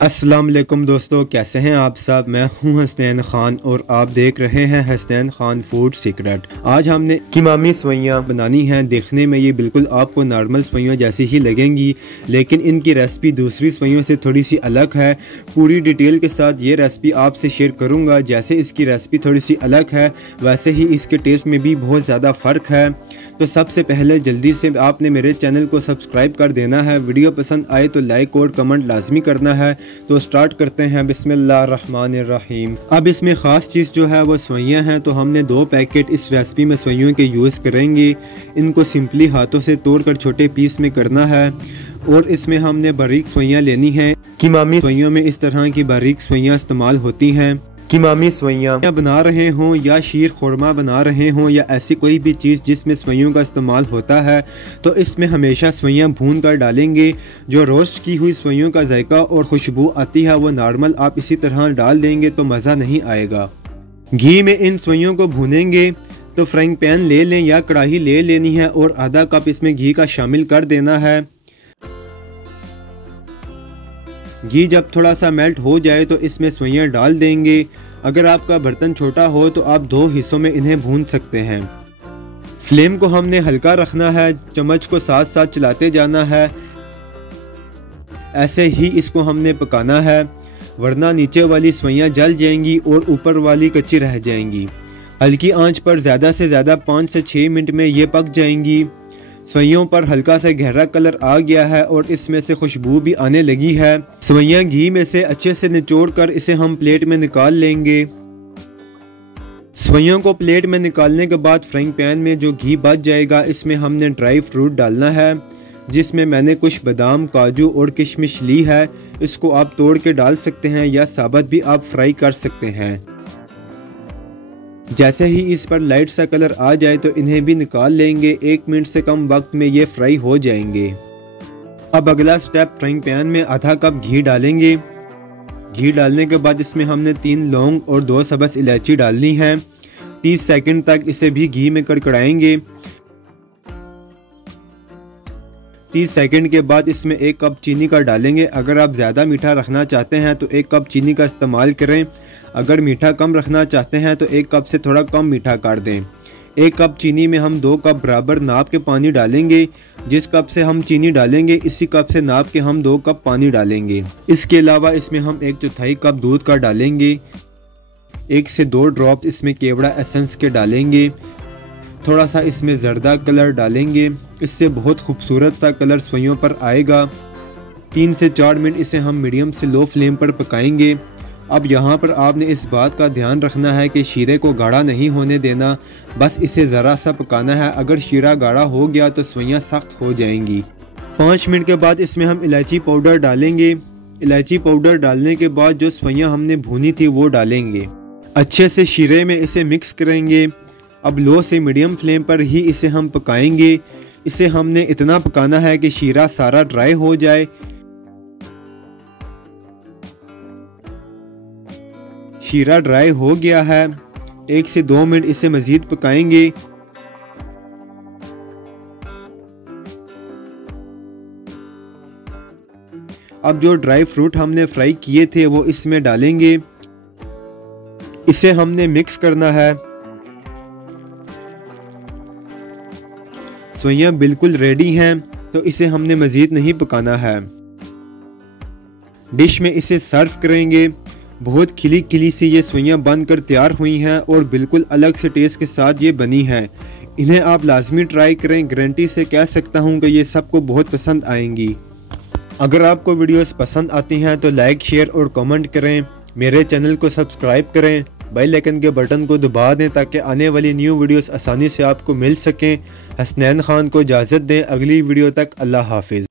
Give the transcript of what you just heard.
अस्सलाम वालेकुम दोस्तों, कैसे हैं आप सब। मैं हूं हसनैन खान और आप देख रहे हैं हसनैन खान फूड सीक्रेट। आज हमने कीमामी सवैयाँ बनानी हैं। देखने में ये बिल्कुल आपको नॉर्मल सवैयों जैसी ही लगेंगी, लेकिन इनकी रेसिपी दूसरी सवैयों से थोड़ी सी अलग है। पूरी डिटेल के साथ ये रेसिपी आपसे शेयर करूँगा। जैसे इसकी रेसिपी थोड़ी सी अलग है, वैसे ही इसके टेस्ट में भी बहुत ज़्यादा फ़र्क है। तो सबसे पहले जल्दी से आपने मेरे चैनल को सब्सक्राइब कर देना है। वीडियो पसंद आए तो लाइक और कमेंट लाजमी करना है। तो स्टार्ट करते हैं बिस्मिल्लाहिर्रहमानिर्रहीम। अब इसमें ख़ास चीज़ जो है वो सवैयाँ हैं। तो हमने 2 पैकेट इस रेसिपी में सवैयों के यूज़ करेंगे। इनको सिंपली हाथों से तोड़कर छोटे पीस में करना है और इसमें हमने बारीक सवैयाँ लेनी हैं। कीमामी सवैयों में इस तरह की बारीक सवैयाँ इस्तेमाल होती हैं। कीमामी सवैयाँ बना रहे हों या शीर खुरमा बना रहे हों या ऐसी कोई भी चीज़ जिसमें सवैयों का इस्तेमाल होता है, तो इसमें हमेशा सवैयाँ भून कर डालेंगे। जो रोस्ट की हुई सवैयों का जायका और खुशबू आती है वो नॉर्मल आप इसी तरह डाल देंगे तो मज़ा नहीं आएगा। घी में इन सवैयों को भूनेंगे तो फ्राइंग पैन ले लें या कढ़ाई ले लेनी है और आधा कप इसमें घी का शामिल कर देना है। घी जब थोड़ा सा मेल्ट हो जाए तो इसमें सवैयाँ डाल देंगे। अगर आपका बर्तन छोटा हो तो आप 2 हिस्सों में इन्हें भून सकते हैं। फ्लेम को हमने हल्का रखना है, चम्मच को साथ साथ चलाते जाना है। ऐसे ही इसको हमने पकाना है, वरना नीचे वाली सवैयाँ जल जाएंगी और ऊपर वाली कच्ची रह जाएंगी। हल्की आंच पर ज़्यादा से ज़्यादा 5 से 6 मिनट में ये पक जाएंगी। सवैयों पर हल्का सा गहरा कलर आ गया है और इसमें से खुशबू भी आने लगी है। सवैयाँ घी में से अच्छे से निचोड़ कर इसे हम प्लेट में निकाल लेंगे। सवैयों को प्लेट में निकालने के बाद फ्राइंग पैन में जो घी बच जाएगा इसमें हमने ड्राई फ्रूट डालना है, जिसमें मैंने कुछ बादाम, काजू और किशमिश ली है। इसको आप तोड़ के डाल सकते हैं या साबुत भी आप फ्राई कर सकते हैं। जैसे ही इस पर लाइट सा कलर आ जाए तो इन्हें भी निकाल लेंगे। 1 मिनट से कम वक्त में ये फ्राई हो जाएंगे। अब अगला स्टेप, फ्राइंग पैन में आधा कप घी डालेंगे। घी डालने के बाद इसमें हमने 3 लौंग और 2 सब्ज़ इलायची डालनी है। 30 सेकंड तक इसे भी घी में कड़कड़ाएंगे। 30 सेकंड के बाद इसमें 1 कप चीनी का डालेंगे। अगर आप ज़्यादा मीठा रखना चाहते हैं तो 1 कप चीनी का इस्तेमाल करें। अगर मीठा कम रखना चाहते हैं तो 1 कप से थोड़ा कम मीठा कर दें। 1 कप चीनी में हम 2 कप बराबर नाप के पानी डालेंगे। जिस कप से हम चीनी डालेंगे इसी कप से नाप के हम 2 कप पानी डालेंगे। इसके अलावा इसमें हम 1/4 कप दूध का डालेंगे। 1 से 2 ड्रॉप इसमें केवड़ा एसेंस के डालेंगे। थोड़ा सा इसमें जर्दा कलर डालेंगे, इससे बहुत खूबसूरत सा कलर सवैयों पर आएगा। 3 से 4 मिनट इसे हम मीडियम से लो फ्लेम पर पकाएंगे। अब यहाँ पर आपने इस बात का ध्यान रखना है कि शीरे को गाढ़ा नहीं होने देना, बस इसे ज़रा सा पकाना है। अगर शीरा गाढ़ा हो गया तो सवैयाँ सख्त हो जाएंगी। 5 मिनट के बाद इसमें हम इलायची पाउडर डालेंगे। इलायची पाउडर डालने के बाद जो सवैयाँ हमने भूनी थी वो डालेंगे। अच्छे से शीरे में इसे मिक्स करेंगे। अब लो से मीडियम फ्लेम पर ही इसे हम पकाएंगे। इसे हमने इतना पकाना है कि शीरा सारा ड्राई हो जाए। शीरा ड्राई हो गया है। 1 से 2 मिनट इसे मज़ीद पकाएंगे। अब जो ड्राई फ्रूट हमने फ्राई किए थे वो इसमें डालेंगे। इसे हमने मिक्स करना है। सवैयाँ बिल्कुल रेडी हैं, तो इसे हमने मज़ीद नहीं पकाना है। डिश में इसे सर्व करेंगे। बहुत खिली खिली सी ये सवैयाँ बनकर तैयार हुई हैं और बिल्कुल अलग से टेस्ट के साथ ये बनी हैं। इन्हें आप लाजमी ट्राई करें। गारंटी से कह सकता हूँ कि ये सबको बहुत पसंद आएंगी। अगर आपको वीडियोस पसंद आती हैं तो लाइक, शेयर और कमेंट करें। मेरे चैनल को सब्सक्राइब करें। बेल आइकन के बटन को दबा दें ताकि आने वाली न्यू वीडियोस आसानी से आपको मिल सकें। हसनैन खान को इजाज़त दें। अगली वीडियो तक अल्लाह हाफिज़।